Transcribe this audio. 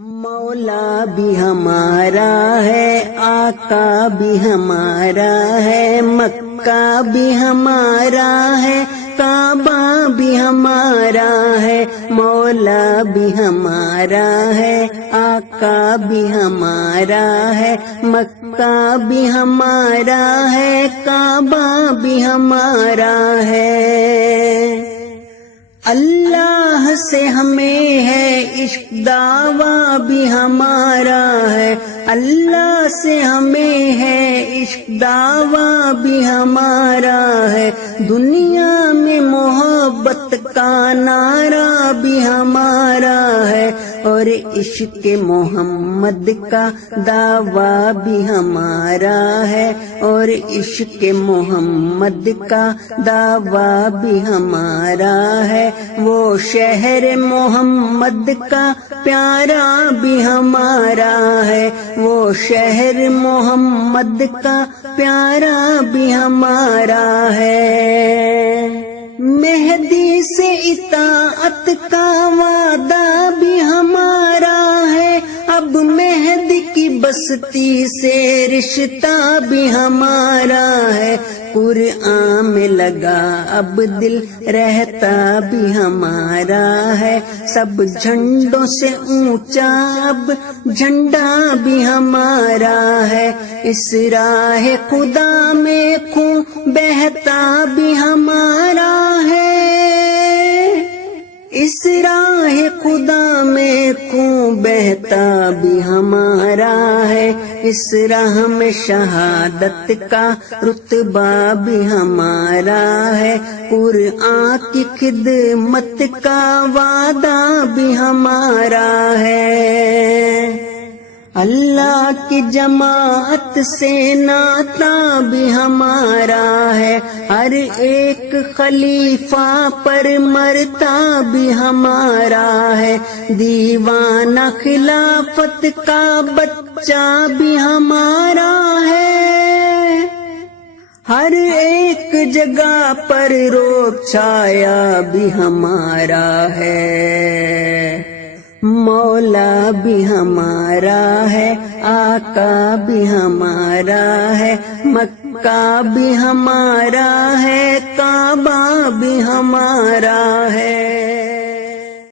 مولا بھی ہمارا ہے، آقا بھی ہمارا ہے، مکہ بھی ہمارا ہے، کعبہ بھی ہمارا ہے، مولا بھی ہمارا ہے، آقا بھی ہمارا ہے، مکہ بھی ہمارا ہے، کعبہ بھی ہمارا ہے۔ اللہ سے ہمیں ہے عشق، دعویٰ بھی ہمارا ہے، اللہ سے ہمیں ہے عشق، دعویٰ بھی ہمارا ہے، دنیا میں محبت کا نعرہ بھی ہمارا ہے، اور عشق محمد کا دعویٰ بھی ہمارا ہے، اور عشق محمد کا دعویٰ بھی ہمارا ہے، وہ شہر محمد کا پیارا بھی ہمارا ہے، وہ شہر محمد کا پیارا بھی ہمارا ہے۔ مہدی سے اطاعت کا وعدہ بھی ہمارا ہے، اب مہدی کی بستی سے رشتہ بھی ہمارا ہے، قرآن میں لگا اب دل رہتا بھی ہمارا ہے، سب جھنڈوں سے اونچا اب جھنڈا بھی ہمارا ہے، اس راہ خدا میں خون بہتا بھی ہمارا ہے، اس راہ خدا میں خون بہتا بھی ہمارا ہے، اس راہ میں شہادت کا رتبہ بھی ہمارا ہے، قرآن کی خدمت کا وعدہ بھی ہمارا ہے، اللہ کی جماعت سے ناطہ بھی ہمارا ہے، ہر ایک خلیفہ پر مرتا بھی ہمارا ہے، دیوانہ خلافت کا بچہ بھی ہمارا ہے، ہر ایک جگہ پر روب چھایا بھی ہمارا ہے، مولا بھی ہمارا ہے، آقا بھی ہمارا ہے، مکہ بھی ہمارا ہے، کعبہ بھی ہمارا ہے۔